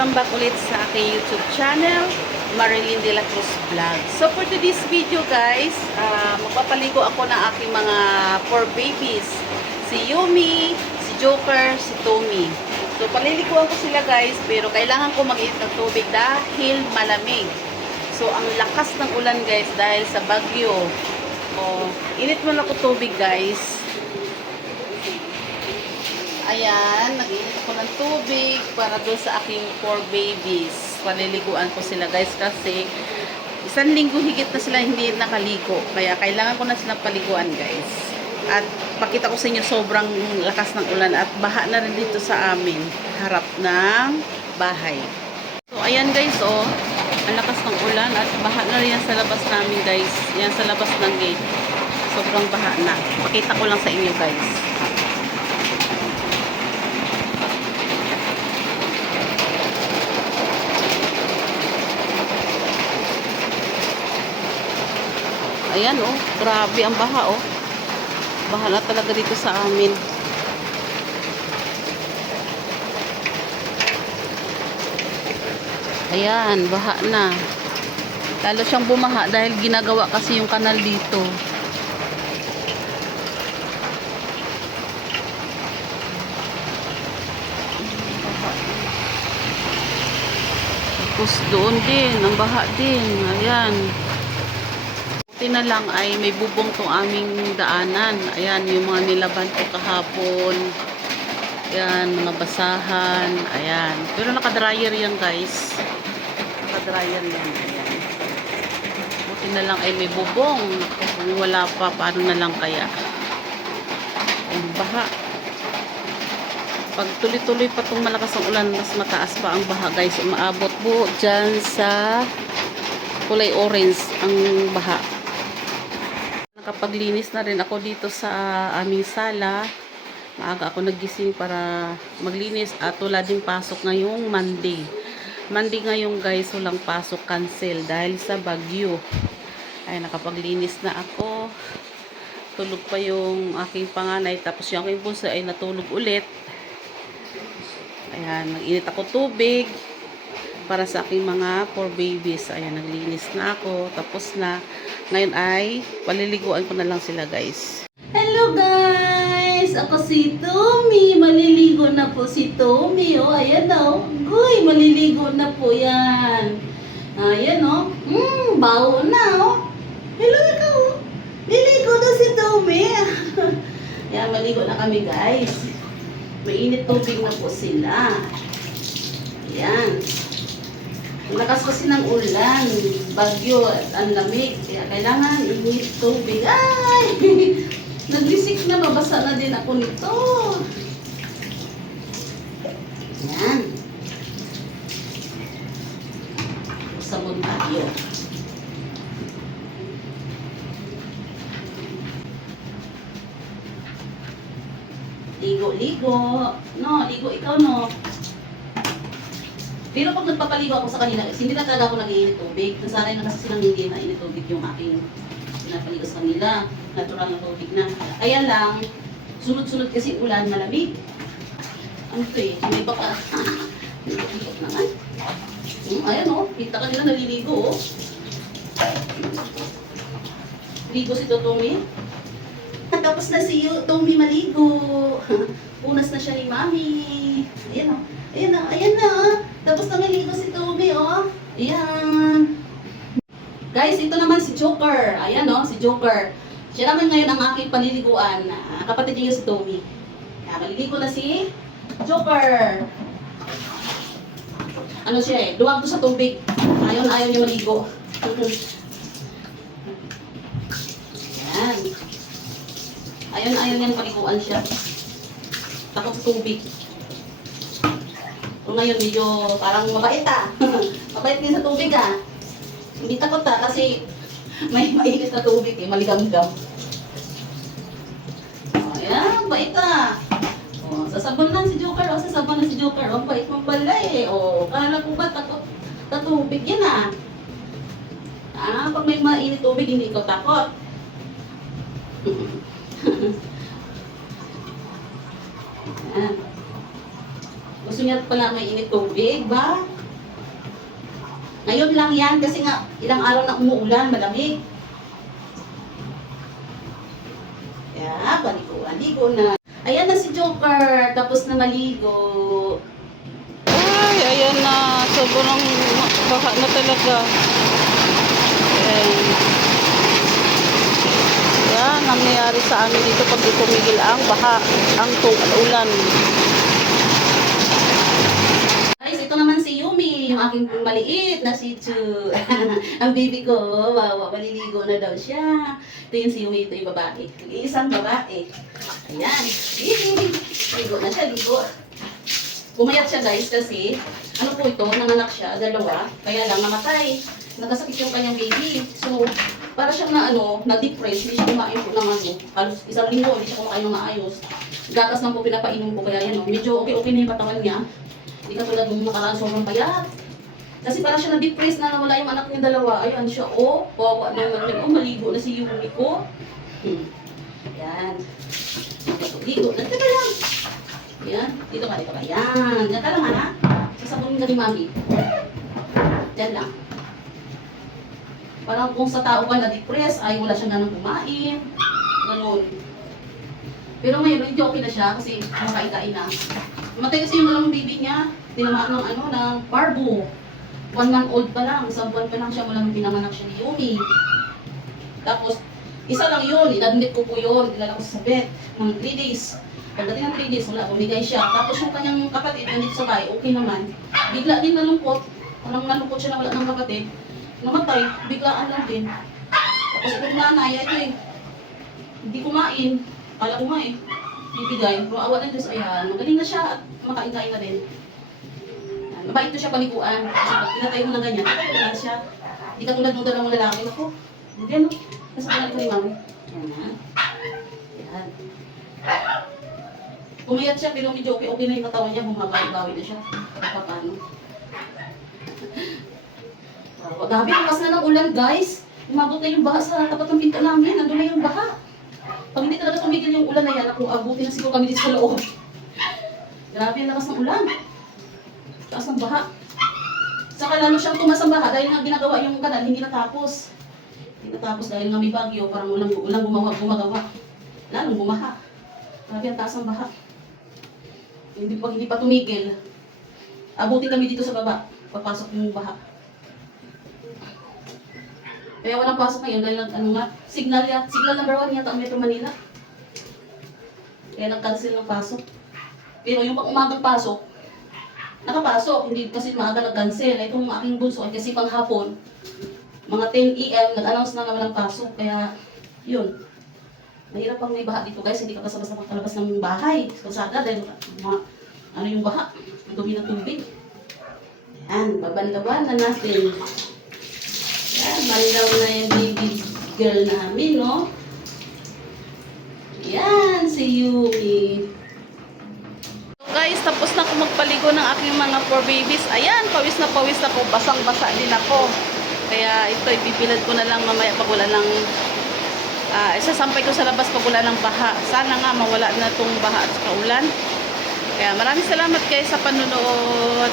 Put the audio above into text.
welcome back ulit sa aking YouTube channel, Marilyn De La Cruz Vlog. So for today's video guys, magpapaligo ako ng aking mga 4 babies. Si Yumi, si Joker, si Tommy. So paliliguan ko sila guys, pero kailangan ko mag-init ng tubig dahil malamig. So ang lakas ng ulan guys dahil sa bagyo. Init mo na ko tubig guys. Ayan, nag-iinit ako ng tubig para doon sa aking 4 babies. Paliliguan ko sila guys kasi 1 linggo higit na sila hindi nakaligo. Kaya kailangan ko na silang paliguan guys. At pakita ko sa inyo sobrang lakas ng ulan at baha na rin dito sa amin. Harap ng bahay. So ayan guys ang lakas ng ulan at baha na rin yan sa labas namin guys. Yan sa labas ng gate. Sobrang baha na. Pakita ko lang sa inyo guys. Ayan grabe ang baha Baha na talaga dito sa amin. Ayan, baha na. Lalo siyang bumaha dahil ginagawa kasi yung kanal dito. Tapos doon din, ang baha din. Ayan. Na lang ay may bubong tong aming daanan. Ayan, yung mga nilaban ko kahapon. Ayan, mga basahan. Ayan. Pero naka-dryer yan guys. Naka-dryer yan. Ayan. Buti na lang ay may bubong. Kung wala pa, paano na lang kaya? Ayan, baha. Pag tuloy-tuloy pa itong malakas ang ulan, mas mataas pa ang baha guys. Umaabot po dyan sa kulay orange ang baha. Nakapaglinis na rin ako dito sa aming sala. Maaga ako nagising para maglinis at wala ding pasok ngayong Monday. Monday ngayon guys, walang pasok, cancel dahil sa bagyo. Ay nakapaglinis na ako. Tulog pa yung aking panganay tapos yung aking bunso ay natulog ulit. Ayan, nag-init ako tubig para sa aking mga 4 babies. Ayan, naglinis na ako. Tapos na. Ngayon ay paliliguan ko na lang sila guys. Hello guys! Ako si Tommy. Maliligo na po si Tommy. Ayan Uy, maliligo na po yan. Ayan baho na Hello ikaw Liligo na si Tommy. Ayan, maligo na kami guys. Mainit tubig na po sila. Ayan. Lakas kasi ng ulan, bagyo at ang lamig. Kaya kailangan init tubig. Ay! Naglisik na, mabasa na din ako nito. Yan. Sabon tayo. Ligo-ligo. Ligo ikaw Pero pag nagpapaligo ako sa kanila, hindi na talaga ako nag-iinit tubig. Nasanay na kasi silang hindi na init tubig yung aking pinapaligo sa kanila. Natural na tubig na. Ayan lang, sunod-sunod kasi ulan, malamig. Ano ito may baka. Naliligo naman. Ayan kita ka nila naliligo Ligo si Tommy. Tapos na si Tommy maligo. Punas na siya ni Mami. Ayan na Tapos na maligo si Tommy Ayan. Guys, ito naman si Joker. Ayan si Joker. Siya naman ngayon ang aking paliliguan. Kapatid niya si Tommy. Maliligo na si Joker. Ano siya duwag to sa tubig. Ayaw niya maligo. Ayan. Ayaw niya paliguan siya. Takot sa tubig. Ngayon medyo parang mabait mabait din sa tubig hindi takot kasi may mainit na tubig maligam-gam. Ayan, bait sasabon lang si Joker sasabon na si Joker bait mong pala kala ko ba takot sa tubig yan pag may mainit tubig hindi ko takot. Ayan. Gusto niya pala may init tubig ba? Ngayon lang yan kasi nga ilang araw na umuulan, malamig. Kaya, ligo na. Ayan na si Joker, tapos na maligo. Ay, ayan na. Sobrang baha na talaga. Ayan. Yan, nangyayari sa amin dito pag di tumigil ang baha, ang ulan. Guys, ito naman si Yumi, yung aking maliit na Shih Tzu. Ang baby ko, wow, maliligo na daw siya. Ito yung si Yumi, ito yung babae. Isang babae. Ayan. Ligo na siya, ligo. Pumayat siya guys kasi, ano po ito, nanganak siya, dalawa, kaya lang namatay. Nagkasakit yung kanyang baby. So, para siyang na-depress, hindi siya kumain po ng halos isang linggo, hindi siya kumain ng maayos. Gatas lang po pinapainom ko, kaya yan, medyo okay na yung katawan niya. Hindi ka tulad nung nakaraan, sobrang payat. Kasi para siya na-depress na nawala yung anak niya dalawa. Ayan siya, wawa naman. Maligo na si Yumi ko. Ayan. Ligo na. Teka lang. Ayan. Dito ka. Ayan. Diyan ka lang, ha? Sasabunin ka ni Mami. Diyan lang. Parang kung sa tao ka na-depress, ay wala siya ganang kumain. Ganun. Pero ngayon, hindi okay na siya kasi kumakain-kain na. Matay kasi yung dalawang baby niya. Tinamaan ng parvo. 1 month old pa lang. Isang buwan pa lang siya mula nung pinanganak siya ni Yumi. Tapos, isa lang yun. In-admit ko po yun. Dinala ko sa vet ng 3 days. Pagdating ng 3 days, wala. Bumigay siya. Tapos yung kanyang kapatid, nandito sa bahay, okay naman. Bigla din nalungkot. Parang nalungkot siya na wala ng kapatid. Namatay. Biglaan lang din. Tapos itong nanay, ito hindi kumain. Kala ko nga bibigay. Pero awa ng Diyos, ayan. Magaling na siya at makain-kain na din. Mabait to siya paliguan. Kasi pag pinatay mo na ganyan, wala siya. Hindi ka tulad ng dalawang lalaki. Ako, hindi ano. Kasi pinatay ko ni Mami. Ayan na. Ayan. Pumayat siya, pero medyo okay na yung katawan niya. Bumabawi-bawi na siya. Paano. Grabe, bukas na ng ulan, guys. Umabot na yung baha sa tapat ng pinto namin. Nandun na yung baha. Pag hindi talaga tumigil yung ulan na yan, kung abutin na siguro kami dito sa loob. Grabe ang lakas ng ulan. Taas ng baha. Saka lalo siyang tumas ang baha dahil nga ginagawa yung kanal, hindi natapos. Hindi natapos dahil nga may bagyo, parang ulang gumagawa. Lalong bumaha. Grabe ang taas ng baha. Hindi pa tumigil. Abutin kami dito sa baba. Papasok yung baha. Kaya walang pasok ngayon dahil signal number 1 yata ang Metro Manila. Kaya nag-cancel ng pasok. Pero yung pang-umagang pasok, nakapasok, hindi kasi maaga nag-cancel. Itong aking bunso ay kasi panghapon, mga 10 AM, nag-announce na walang pasok. Kaya, yun. Mahirap pang may baha dito guys, hindi ka basta-basta makalabas ng bahay. Kalsada dahil yung baha, ang dumi ng tubig. Yan, babanlawan na natin. Yan, banlaw na yung baby girl namin, no? Yan, si Yumi. Guys, tapos na ako magpaligo ng aking mga 4 babies. Ayan, pawis na ako. Basang-basa din ako. Kaya ito, ipipilan ko na lang mamaya pag wala ng... isasampay ko sa labas pag wala ng baha. Sana nga mawala na itong baha at saka ulan. Kaya maraming salamat guys sa panunood.